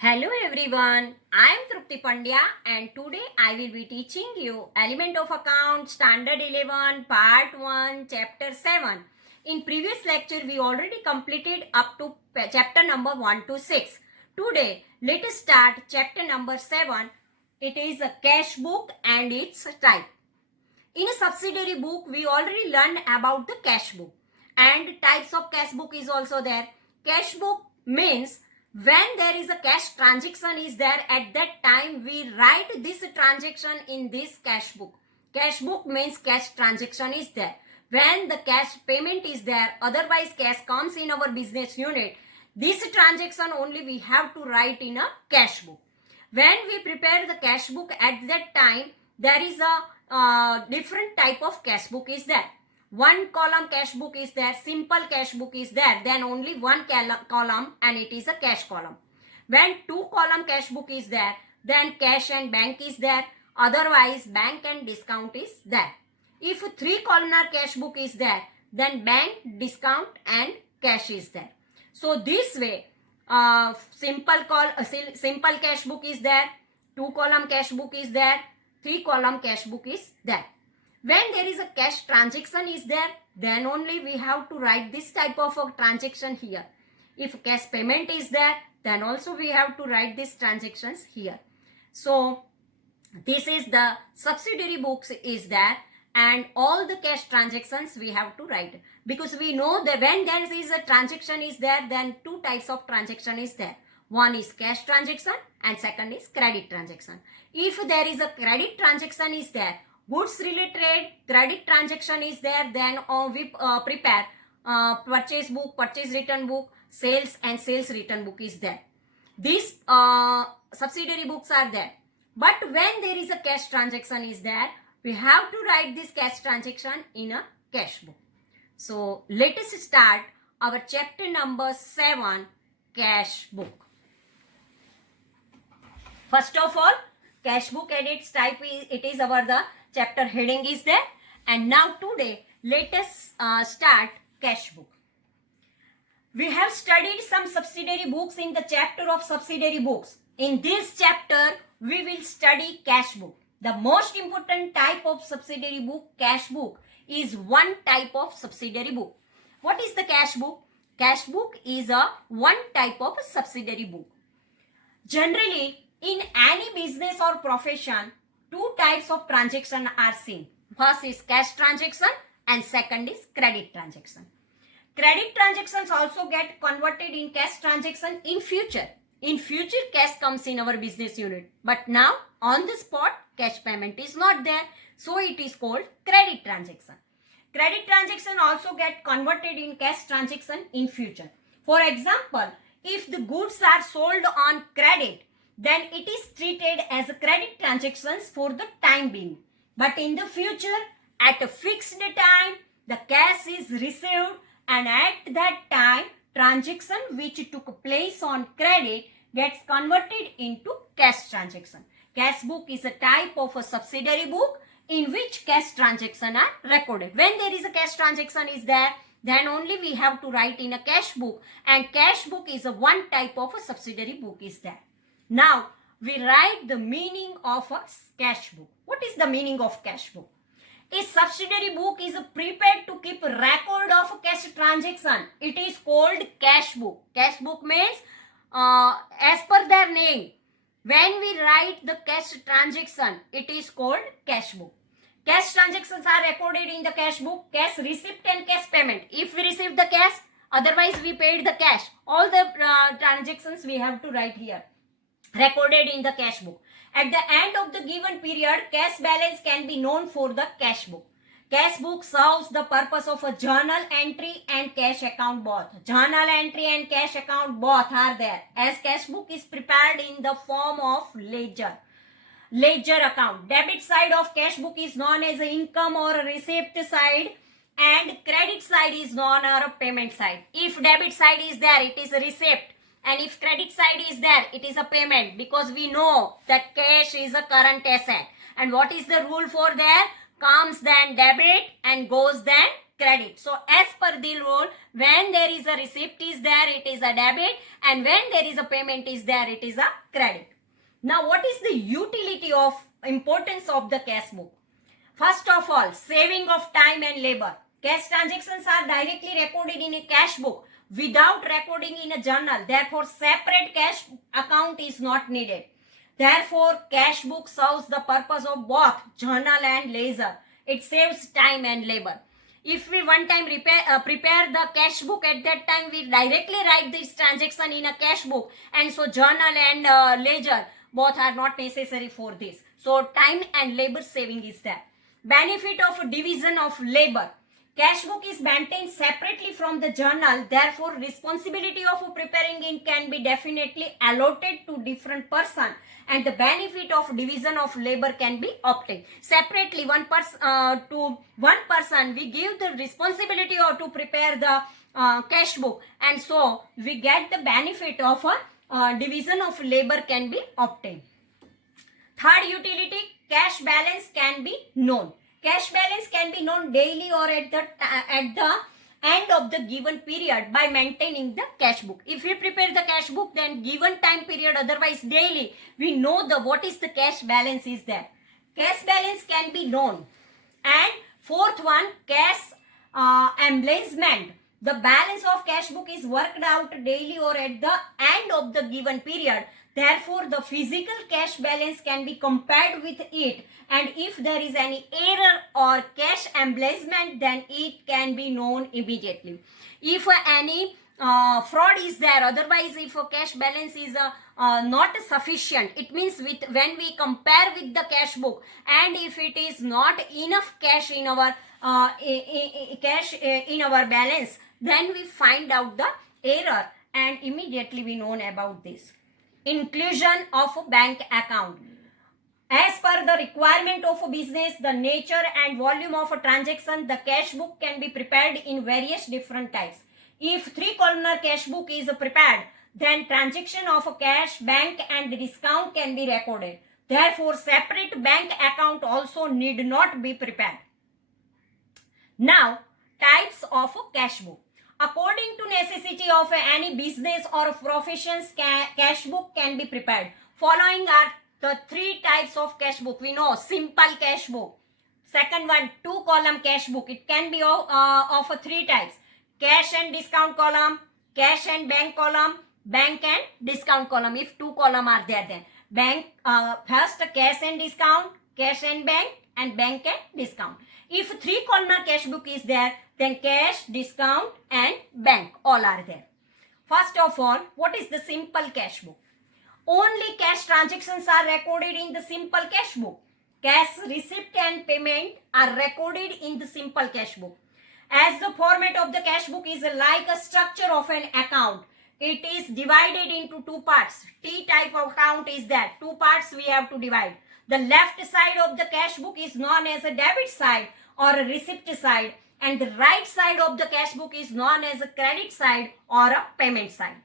Hello everyone, I am Trupti Pandya and today I will be teaching you Element of Account Standard 11 Part 1 Chapter 7. In previous lecture we already completed up to chapter number 1 to 6. Today let us start chapter number 7. It is a cash book and its type. In a subsidiary book we already learned about the cash book and types of cash book is also there. Cash book means when there is a cash transaction is there, at that time we write this transaction in this cash book. Cash book means cash transaction is there. When the cash payment is there, otherwise cash comes in our business unit, this transaction only we have to write in a cash book. When we prepare the cash book, at that time there is a different type of cash book is there. One column cash book is there, simple cash book is there, then only one column and it is a cash column. When two column cash book is there, then cash and bank is there, otherwise bank and discount is there. If three columnar cash book is there, then bank, discount and cash is there. So this way simple cash book is there, two column cash book is there, three column cash book is there. When there is a cash transaction is there, then only we have to write this type of a transaction here. If cash payment is there, then also we have to write these transactions here. So this is the subsidiary books is there and all the cash transactions we have to write, because we know that when there is a transaction is there, then two types of transaction is there. One is cash transaction and second is credit transaction. If there is a credit transaction is there, goods related credit transaction is there, then we prepare purchase book, purchase return book, sales and sales return book is there. These subsidiary books are there. But when there is a cash transaction is there, we have to write this cash transaction in a cash book. So let us start our chapter number 7, cash book. First of all, cash book and its type it is our the chapter heading is there. And now today let us start cash book. We have studied some subsidiary books in the chapter of subsidiary books. In this chapter we will study cash book. The most important type of subsidiary book, cash book, is one type of subsidiary book. What is the cash book? Cash book is a one type of subsidiary book. Generally, in any business or profession, two types of transaction are seen. First is cash transaction and second is credit transaction. Credit transactions also get converted in cash transaction in future. In future, cash comes in our business unit. But now, on the spot, cash payment is not there. So, it is called credit transaction. Credit transaction also get converted in cash transaction in future. For example, if the goods are sold on credit, then it is treated as a credit transactions for the time being. But in the future, at a fixed time, the cash is received and at that time, transaction which took place on credit gets converted into cash transaction. Cash book is a type of a subsidiary book in which cash transaction are recorded. When there is a cash transaction is there, then only we have to write in a cash book, and cash book is a one type of a subsidiary book is there. Now, we write the meaning of a cash book. What is the meaning of cash book? A subsidiary book is prepared to keep a record of a cash transaction. It is called cash book. Cash book means, as per their name, when we write the cash transaction, it is called cash book. Cash transactions are recorded in the cash book. Cash receipt and cash payment. If we receive the cash, otherwise we paid the cash. All the transactions we have to write here, recorded in the cash book. At the end of the given period, cash balance can be known for the cash book. Cash book serves the purpose of a journal entry and cash account both. Journal entry and cash account both are there, as cash book is prepared in the form of ledger. Ledger account. Debit side of cash book is known as a income or a receipt side, and credit side is known as a payment side. If debit side is there, it is a receipt. And if credit side is there, it is a payment, because we know that cash is a current asset. And what is the rule for there? Comes then debit and goes then credit. So as per the rule, when there is a receipt is there, it is a debit, and when there is a payment is there, it is a credit. Now what is the utility of importance of the cash book? First of all, saving of time and labor. Cash transactions are directly recorded in a cash book without recording in a journal. Therefore, separate cash account is not needed. Therefore, cash book serves the purpose of both journal and ledger. It saves time and labor. If we one time prepare the cash book, at that time we directly write this transaction in a cash book, and so journal and ledger both are not necessary for this. So time and labor saving is there. Benefit of division of labor. Cash book is maintained separately from the journal. Therefore, responsibility of preparing it can be definitely allotted to different person, and the benefit of division of labor can be obtained. Separately, to one person, we give the responsibility to prepare the cash book, and so we get the benefit of a division of labor can be obtained. Third utility, cash balance can be known. Cash balance can be known daily or at the end of the given period by maintaining the cash book. If we prepare the cash book, then given time period, otherwise daily, we know what is the cash balance is there. Cash balance can be known. And fourth one, cash embezzlement. The balance of cash book is worked out daily or at the end of the given period. Therefore, the physical cash balance can be compared with it, and if there is any error or cash embezzlement, then it can be known immediately. If any fraud is there, otherwise if a cash balance is not sufficient, it means when we compare with the cash book, and if it is not enough cash in our balance, then we find out the error and immediately we know about this. Inclusion of a bank account. As per the requirement of a business, the nature and volume of a transaction, the cash book can be prepared in various different types. If 3-columnar cash book is prepared, then transaction of a cash, bank and discount can be recorded. Therefore, separate bank account also need not be prepared. Now, types of a cash book. According to necessity of any business or professions, cash book can be prepared. Following are the 3 types of cash book. We know simple cash book. Second one, 2-column cash book. It can be of 3 types. Cash and discount column, cash and bank column, bank and discount column. If 2 column are there, then bank first cash and discount, cash and bank and discount. If 3-columnar cash book is there, then cash, discount and bank all are there. First of all, what is the simple cash book? Only cash transactions are recorded in the simple cash book. Cash receipt and payment are recorded in the simple cash book. As the format of the cash book is like a structure of an account, it is divided into 2 parts. T type of account is that 2 parts we have to divide. The left side of the cash book is known as a debit side or a receipt side, and the right side of the cash book is known as a credit side or a payment side.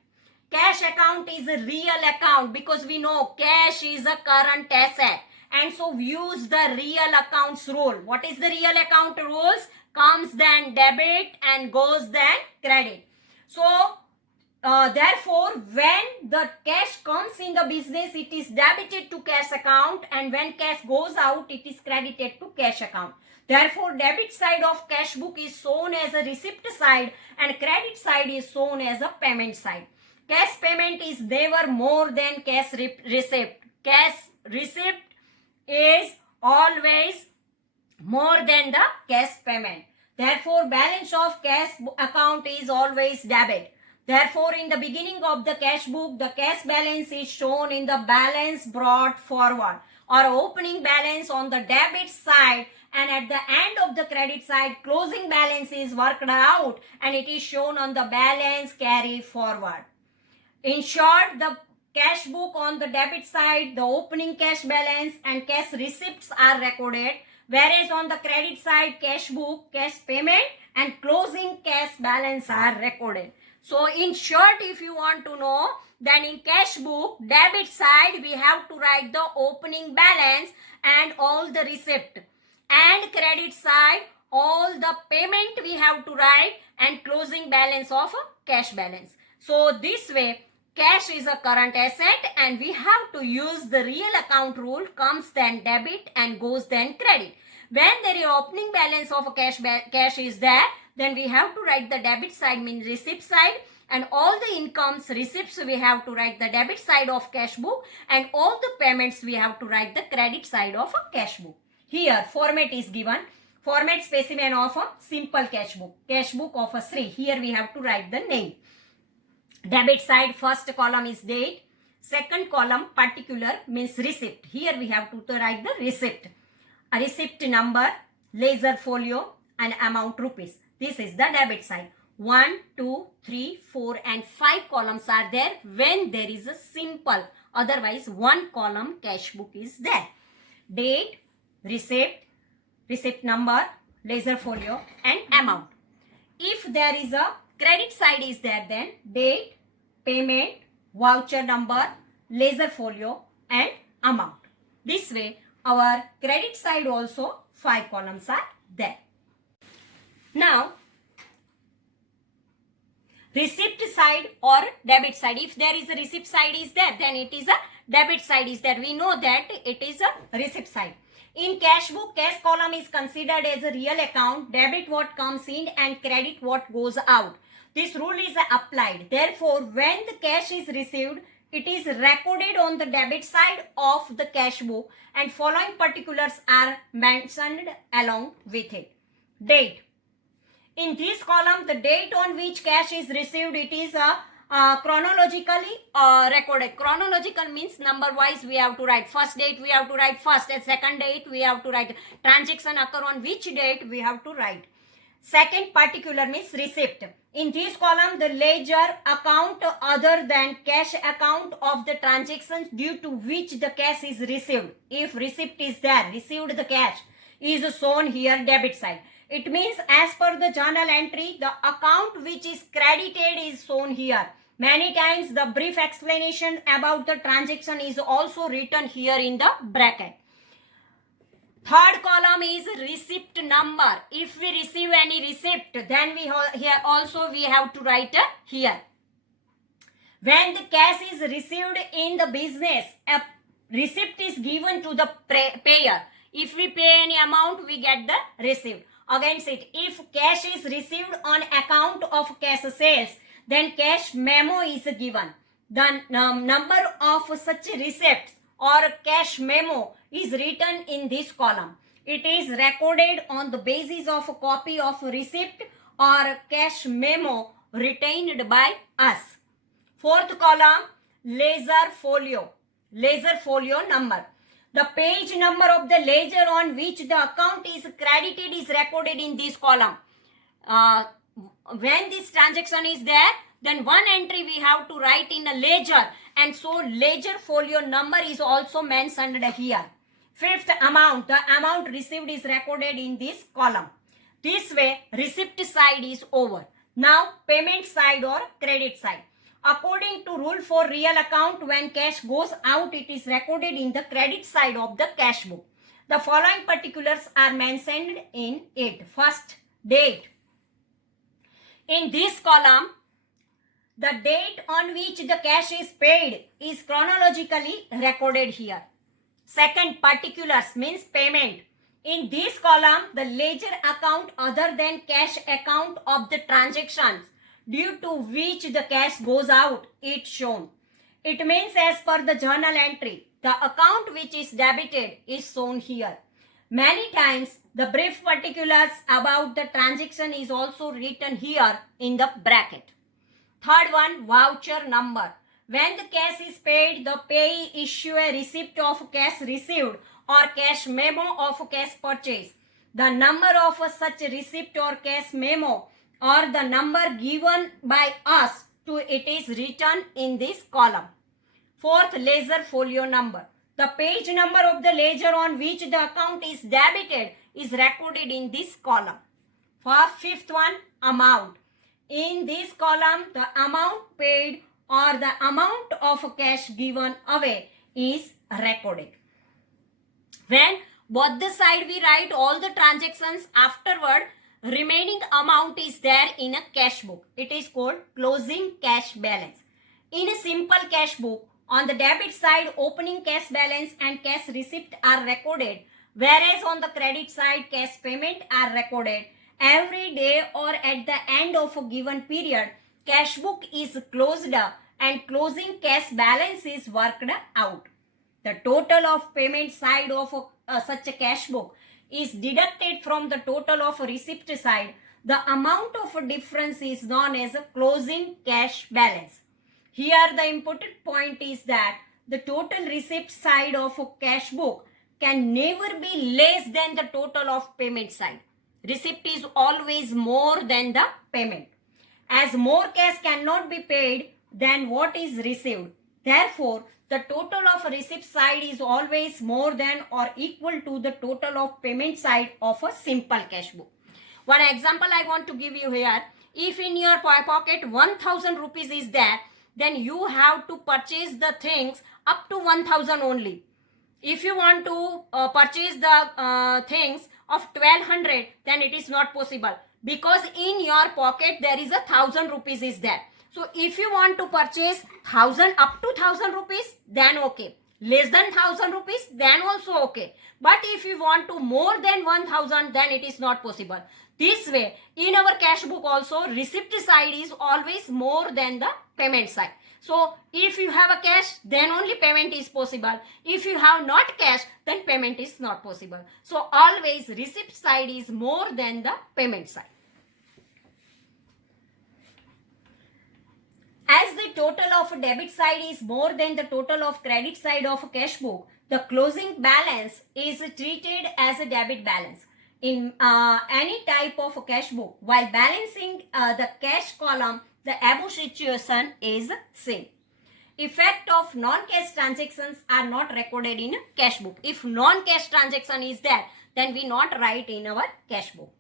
Cash account is a real account because we know cash is a current asset, and so we use the real accounts rule. What is the real account rules? Comes then debit and goes then credit. So therefore, when the cash comes in the business, it is debited to cash account, and when cash goes out, it is credited to cash account. Therefore, debit side of cash book is shown as a receipt side and credit side is shown as a payment side. Cash payment is never more than cash receipt. Cash receipt is always more than the cash payment. Therefore, balance of cash account is always debit. Therefore, in the beginning of the cash book, the cash balance is shown in the balance brought forward or opening balance on the debit side, and at the end of the credit side, closing balance is worked out and it is shown on the balance carry forward. In short, the cash book on the debit side, the opening cash balance and cash receipts are recorded, whereas on the credit side, cash book, cash payment and closing cash balance are recorded. So in short, if you want to know, then in cash book, debit side, we have to write the opening balance and all the receipt. And credit side, all the payment we have to write and closing balance of cash balance. So this way, cash is a current asset and we have to use the real account rule, comes then debit and goes then credit. When there is opening balance of a cash is there, then we have to write the debit side, means receipt side, and all the incomes, receipts, we have to write the debit side of cash book, and all the payments we have to write the credit side of a cash book. Here format is given, format specimen of a simple cash book of a Sri. Here we have to write the name. Debit side, first column is date, second column particular means receipt. Here we have to write the receipt. A receipt number, ledger folio and amount rupees. This is the debit side. 1, 2, 3, 4 and 5 columns are there when there is a simple. Otherwise, one column cash book is there. Date, receipt number, ledger folio and amount. If there is a credit side is there, then date, payment, voucher number, ledger folio and amount. This way, our credit side also 5 columns are there. Now, receipt side or debit side. If there is a receipt side is there, then it is a debit side is there. We know that it is a receipt side. In cash book, cash column is considered as a real account, debit what comes in and credit what goes out. This rule is applied. Therefore, when the cash is received, it is recorded on the debit side of the cash book and following particulars are mentioned along with it. Date. In this column, the date on which cash is received, it is chronologically recorded. Chronological means number wise we have to write. First date we have to write first, and second date we have to write. Transaction occur on which date we have to write. Second particular means receipt. In this column, the ledger account other than cash account of the transactions due to which the cash is received. If receipt is there, received the cash is shown here debit side. It means as per the journal entry, the account which is credited is shown here. Many times the brief explanation about the transaction is also written here in the bracket. Third column is receipt number. If we receive any receipt, then here also we have to write here. When the cash is received in the business, a receipt is given to the payer. If we pay any amount, we get the receipt. Against it, if cash is received on account of cash sales, then cash memo is given. The number of such receipts or cash memo is written in this column. It is recorded on the basis of a copy of receipt or cash memo retained by us. Fourth column, ledger folio. Ledger folio number. The page number of the ledger on which the account is credited is recorded in this column. When this transaction is there, then one entry we have to write in a ledger, and so ledger folio number is also mentioned here. Fifth, amount. The amount received is recorded in this column. This way, receipt side is over. Now, payment side or credit side. According to rule for real account, when cash goes out, it is recorded in the credit side of the cash book. The following particulars are mentioned in it. First, date. In this column, the date on which the cash is paid is chronologically recorded here. Second, particulars means payment. In this column, the ledger account other than cash account of the transactions due to which the cash goes out, it's shown. It means as per the journal entry, the account which is debited is shown here. Many times, the brief particulars about the transaction is also written here in the bracket. Third one, voucher number. When the cash is paid, the payee issue a receipt of cash received or cash memo of cash purchase. The number of such receipt or cash memo or the number given by us to it is written in this column. Fourth, ledger folio number. The page number of the ledger on which the account is debited is recorded in this column. Fifth one, amount. In this column, the amount paid or the amount of cash given away is recorded. When both the side we write all the transactions, afterward remaining amount is there in a cash book. It is called closing cash balance. In a simple cash book, on the debit side, opening cash balance and cash receipt are recorded, whereas on the credit side, cash payment are recorded. Every day or at the end of a given period, cash book is closed and closing cash balance is worked out. The total of payment side of such a cash book is deducted from the total of receipt side. The amount of difference is known as a closing cash balance. Here the important point is that the total receipt side of a cash book can never be less than the total of payment side. Receipt is always more than the payment. As more cash cannot be paid than what is received, therefore the total of receipt side is always more than or equal to the total of payment side of a simple cash book. One example I want to give you here. If in your pocket 1000 rupees is there, then you have to purchase the things up to 1000 only. If you want to purchase the things of 1200, then it is not possible, because in your pocket there is 1000 rupees is there. So if you want to purchase 1000 up to 1000 rupees, then okay. Less than 1000 rupees, then also okay. But if you want to more than 1000, then it is not possible. This way, in our cash book also, receipt side is always more than the payment side. So if you have a cash, then only payment is possible. If you have not cash, then payment is not possible. So always receipt side is more than the payment side. As the total of debit side is more than the total of credit side of a cash book, the closing balance is treated as a debit balance in any type of a cash book. While balancing the cash column, the above situation is same. Effect of non-cash transactions are not recorded in a cash book. If non-cash transaction is there, then we not write in our cash book.